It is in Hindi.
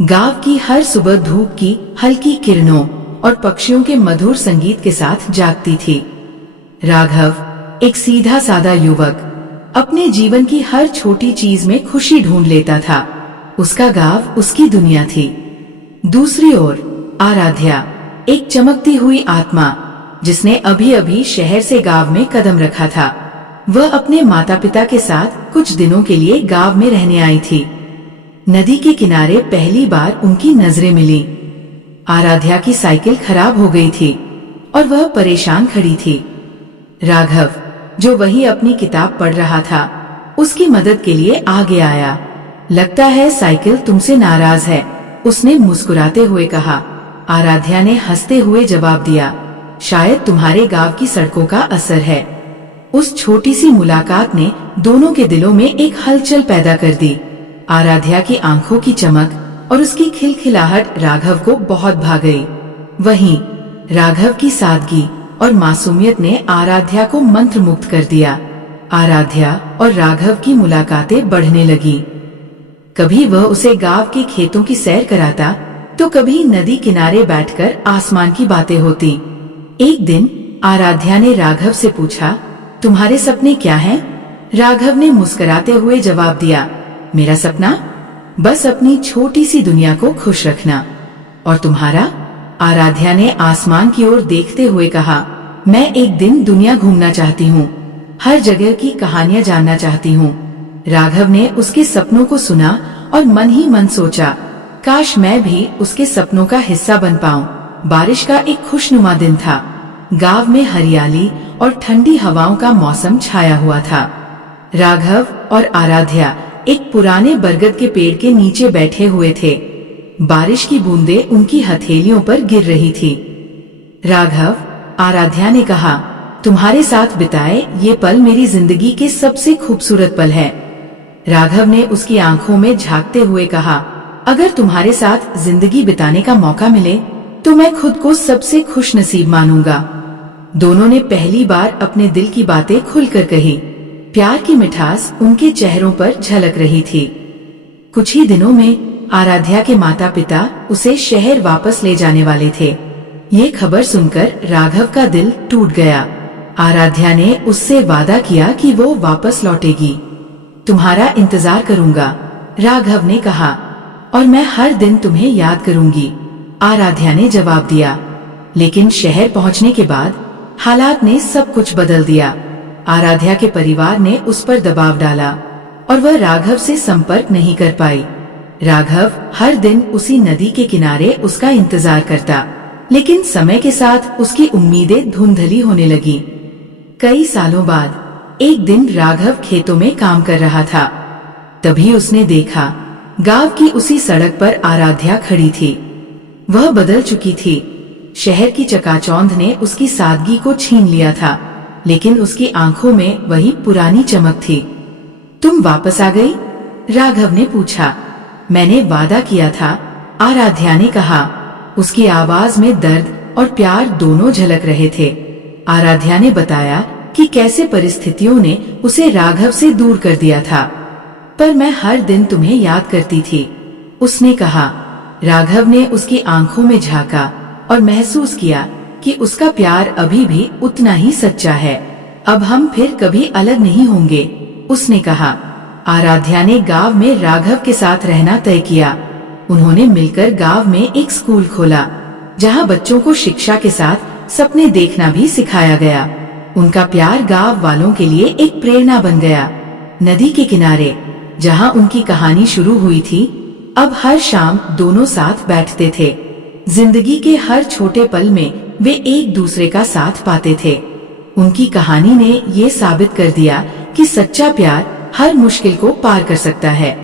गांव की हर सुबह धूप की हल्की किरणों और पक्षियों के मधुर संगीत के साथ जागती थी। राघव एक सीधा सादा युवक अपने जीवन की हर छोटी चीज में खुशी ढूंढ लेता था। उसका गांव उसकी दुनिया थी। दूसरी ओर आराध्या एक चमकती हुई आत्मा, जिसने अभी अभी शहर से गांव में कदम रखा था। वह अपने माता पिता के साथ कुछ दिनों के लिए गांव में रहने आई थी। नदी के किनारे पहली बार उनकी नजरें मिली। आराध्या की साइकिल खराब हो गई थी और वह परेशान खड़ी थी। राघव, जो वही अपनी किताब पढ़ रहा था, उसकी मदद के लिए आगे आया। लगता है साइकिल तुमसे नाराज है, उसने मुस्कुराते हुए कहा। आराध्या ने हंसते हुए जवाब दिया, शायद तुम्हारे गांव की सड़कों का असर है। उस छोटी सी मुलाकात ने दोनों के दिलों में एक हलचल पैदा कर दी। आराध्या की आंखों की चमक और उसकी खिलखिलाहट राघव को बहुत भा गई। वहीं राघव की सादगी और मासूमियत ने आराध्या को मंत्रमुग्ध कर दिया। आराध्या और राघव की मुलाकातें बढ़ने लगी। कभी वह उसे गांव के खेतों की सैर कराता, तो कभी नदी किनारे बैठकर आसमान की बातें होती। एक दिन आराध्या ने राघव से पूछा, तुम्हारे सपने क्या हैं? राघव ने मुस्कुराते हुए जवाब दिया, मेरा सपना बस अपनी छोटी सी दुनिया को खुश रखना। और तुम्हारा? आराध्या ने आसमान की ओर देखते हुए कहा, मैं एक दिन दुनिया घूमना चाहती हूँ, हर जगह की कहानियां जानना चाहती हूँ। राघव ने उसके सपनों को सुना और मन ही मन सोचा, काश मैं भी उसके सपनों का हिस्सा बन पाऊं। बारिश का एक खुशनुमा दिन था। गांव में हरियाली और ठंडी हवाओं का मौसम छाया हुआ था। राघव और आराध्या एक पुराने बरगद के पेड़ के नीचे बैठे हुए थे। बारिश की बूंदें उनकी हथेलियों पर गिर रही थी। राघव, आराध्या ने कहा, तुम्हारे साथ बिताए ये पल मेरी जिंदगी के सबसे खूबसूरत पल है। राघव ने उसकी आंखों में झांकते हुए कहा, अगर तुम्हारे साथ जिंदगी बिताने का मौका मिले तो मैं खुद को सबसे खुश नसीब मानूंगा। दोनों ने पहली बार अपने दिल की बातें खुलकर कही। प्यार की मिठास उनके चेहरों पर झलक रही थी। कुछ ही दिनों में आराध्या के माता पिता उसे शहर वापस ले जाने वाले थे। ये खबर सुनकर राघव का दिल टूट गया। आराध्या ने उससे वादा किया कि वो वापस लौटेगी। तुम्हारा इंतजार करूंगा, राघव ने कहा, और मैं हर दिन तुम्हें याद करूंगी, आराध्या ने जवाब दिया। लेकिन शहर पहुंचने के बाद हालात ने सब कुछ बदल दिया। आराध्या के परिवार ने उस पर दबाव डाला और वह राघव से संपर्क नहीं कर पाई। राघव हर दिन उसी नदी के किनारे उसका इंतजार करता, लेकिन समय के साथ उसकी उम्मीदें धुंधली होने लगी। कई सालों बाद एक दिन राघव खेतों में काम कर रहा था। तभी उसने देखा, गांव की उसी सड़क पर आराध्या खड़ी थी। वह बदल चुकी थी। शहर की चकाचौंध ने उसकी सादगी को छीन लिया था, लेकिन उसकी आंखों में वही पुरानी चमक थी। तुम वापस आ गई? राघव ने पूछा। मैंने वादा किया था, आराध्या ने कहा। उसकी आवाज में दर्द और प्यार दोनों झलक रहे थे। आराध्या ने बताया कि कैसे परिस्थितियों ने उसे राघव से दूर कर दिया था। पर मैं हर दिन तुम्हें याद करती थी, उसने कहा। राघव ने उसकी आंखों में झांका और महसूस किया कि उसका प्यार अभी भी उतना ही सच्चा है। अब हम फिर कभी अलग नहीं होंगे, उसने कहा। आराध्या ने गांव में राघव के साथ रहना तय किया। उन्होंने मिलकर गांव में एक स्कूल खोला, जहां बच्चों को शिक्षा के साथ सपने देखना भी सिखाया गया। उनका प्यार गांव वालों के लिए एक प्रेरणा बन गया। नदी के किनारे, जहां उनकी कहानी शुरू हुई थी, अब हर शाम दोनों साथ बैठते थे। जिंदगी के हर छोटे पल में वे एक दूसरे का साथ पाते थे। उनकी कहानी ने ये साबित कर दिया कि सच्चा प्यार हर मुश्किल को पार कर सकता है।